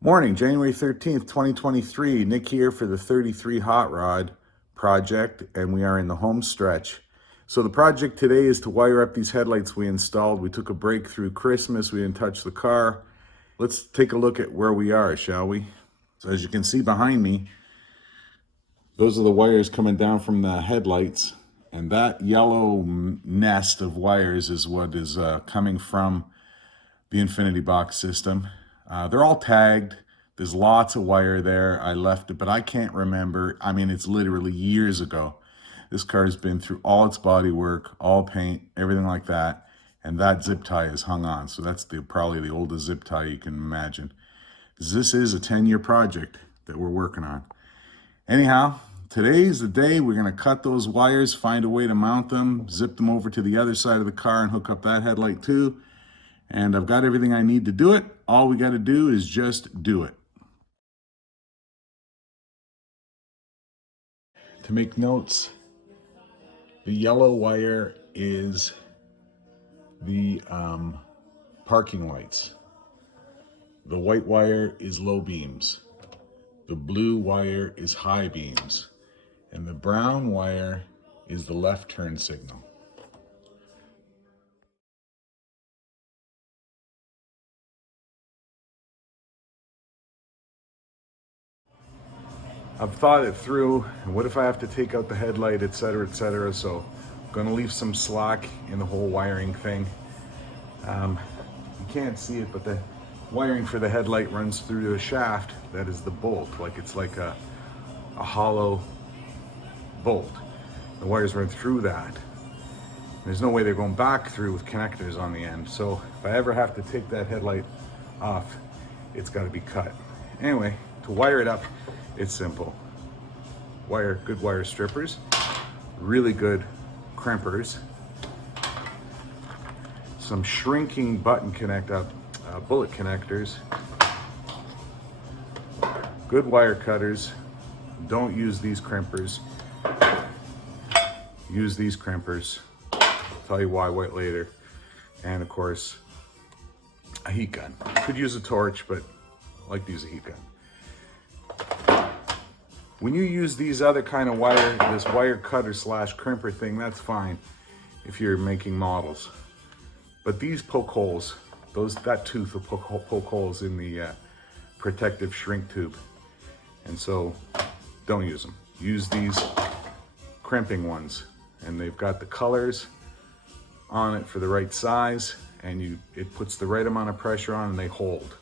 Morning, January 13th, 2023. Nick here for the 33 Hot Rod project, and we are in the home stretch. So the project today is to wire up these headlights we installed. We took a break through Christmas. We didn't touch the car. Let's take a look at where we are, shall we? So as you can see behind me, those are the wires coming down from the headlights. And that yellow nest of wires is what is coming from the Infinity Box system. They're all tagged. There's lots of wire there. I left it, but I can't remember. I mean, it's literally years ago. This car has been through all its body work, all paint, everything like that. And that zip tie is hung on. So that's probably the oldest zip tie you can imagine. This is a 10-year project that we're working on. Anyhow, today's the day we're gonna cut those wires, find a way to mount them, zip them over to the other side of the car and hook up that headlight too. And I've got everything I need to do it. All we got to do is just do it. To make notes, the yellow wire is the parking lights. The white wire is low beams. The blue wire is high beams. And the brown wire is the left turn signal. I've thought it through, and what if I have to take out the headlight, etc., etc. So I'm gonna leave some slack in the whole wiring thing. You can't see it, but the wiring for the headlight runs through a shaft that is the bolt, like it's like a hollow bolt. The wires run through that. There's no way they're going back through with connectors on the end. So if I ever have to take that headlight off, it's gotta be cut. Anyway, to wire it up, it's simple. Good wire strippers, really good crimpers, some shrinking bullet connectors, good wire cutters. Don't use these crimpers. Use these crimpers. I'll tell you why later. And of course, a heat gun. Could use a torch, but I like to use a heat gun. When you use these other kind of wire, this wire cutter / crimper thing, that's fine if you're making models. But these poke holes, that tooth will poke holes in the protective shrink tube. And so don't use them. Use these crimping ones. And they've got the colors on it for the right size, and it puts the right amount of pressure on, and they hold.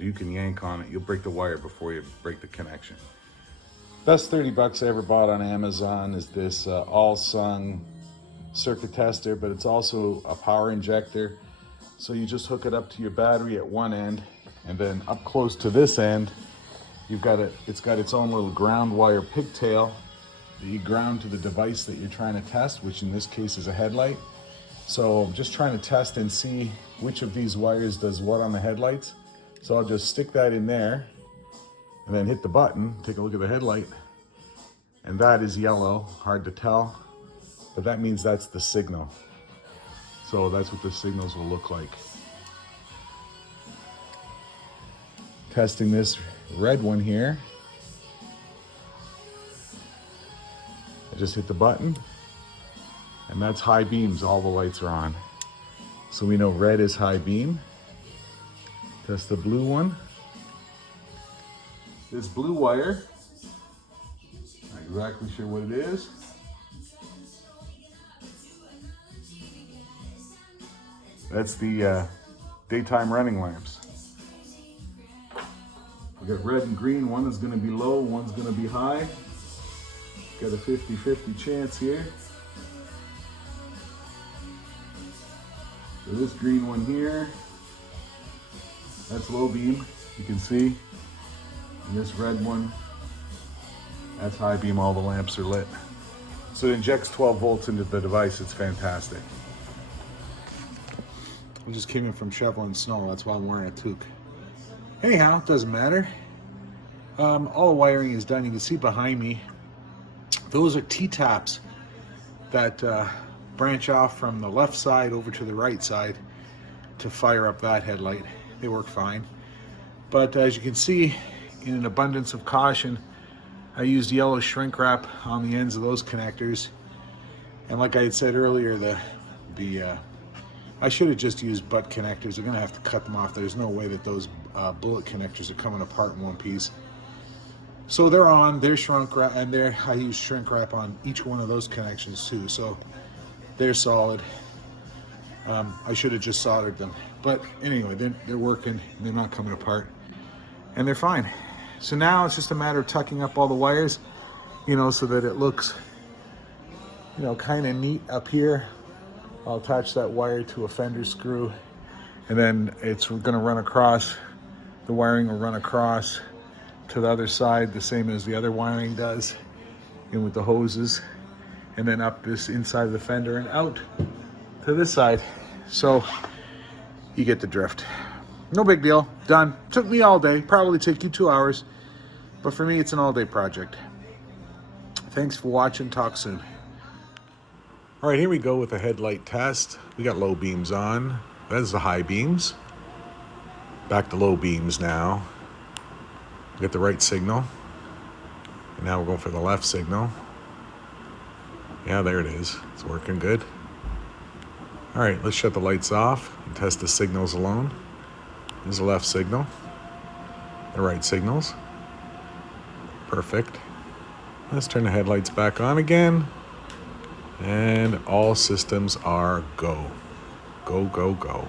You can yank on it. You'll break the wire before you break the connection. Best 30 bucks I ever bought on Amazon is this all-sung circuit tester, but it's also a power injector. So you just hook it up to your battery at one end, and then up close to this end, it's got its own little ground wire pigtail that you ground to the device that you're trying to test, which in this case is a headlight. So I'm just trying to test and see which of these wires does what on the headlights. So I'll just stick that in there and then hit the button, take a look at the headlight, and that is yellow, hard to tell, but that means that's the signal. So that's what the signals will look like. Testing this red one here. I just hit the button, and that's high beams, all the lights are on. So we know red is high beam. Test the blue one. This blue wire, not exactly sure what it is. That's the daytime running lamps. We got red and green. One is going to be low, one's going to be high. Got a 50-50 chance here. So this green one here, that's low beam, you can see. And this red one, that's high beam, all the lamps are lit. So it injects 12 volts into the device, it's fantastic. I just came in from shoveling snow, that's why I'm wearing a toque. Anyhow, it doesn't matter. All the wiring is done. You can see behind me, those are T-taps that branch off from the left side over to the right side to fire up that headlight. They work fine. But as you can see, in an abundance of caution, I used yellow shrink wrap on the ends of those connectors. And like I had said earlier, I should have just used butt connectors. They're gonna have to cut them off. There's no way that those bullet connectors are coming apart in one piece. So they're shrink wrap, and I use shrink wrap on each one of those connections too. So they're solid. I should have just soldered them. But anyway, they're working, they're not coming apart, and they're fine. So now it's just a matter of tucking up all the wires, so that it looks, kind of neat up here. I'll attach that wire to a fender screw, and then it's gonna run across, the wiring will run across to the other side, the same as the other wiring does, and with the hoses, and then up this inside of the fender and out to this side. So you get the drift. No big deal, done. Took me all day, probably take you 2 hours, but for me it's an all-day project. Thanks for watching, talk soon. All right, here we go with the headlight test. We got low beams on. That's the high beams. Back to low beams now. Get the right signal. And now we're going for the left signal. Yeah, there it is. It's working good. All right, let's shut the lights off and test the signals alone. There's the left signal. The right signals. Perfect. Let's turn the headlights back on again. And all systems are go. Go, go, go.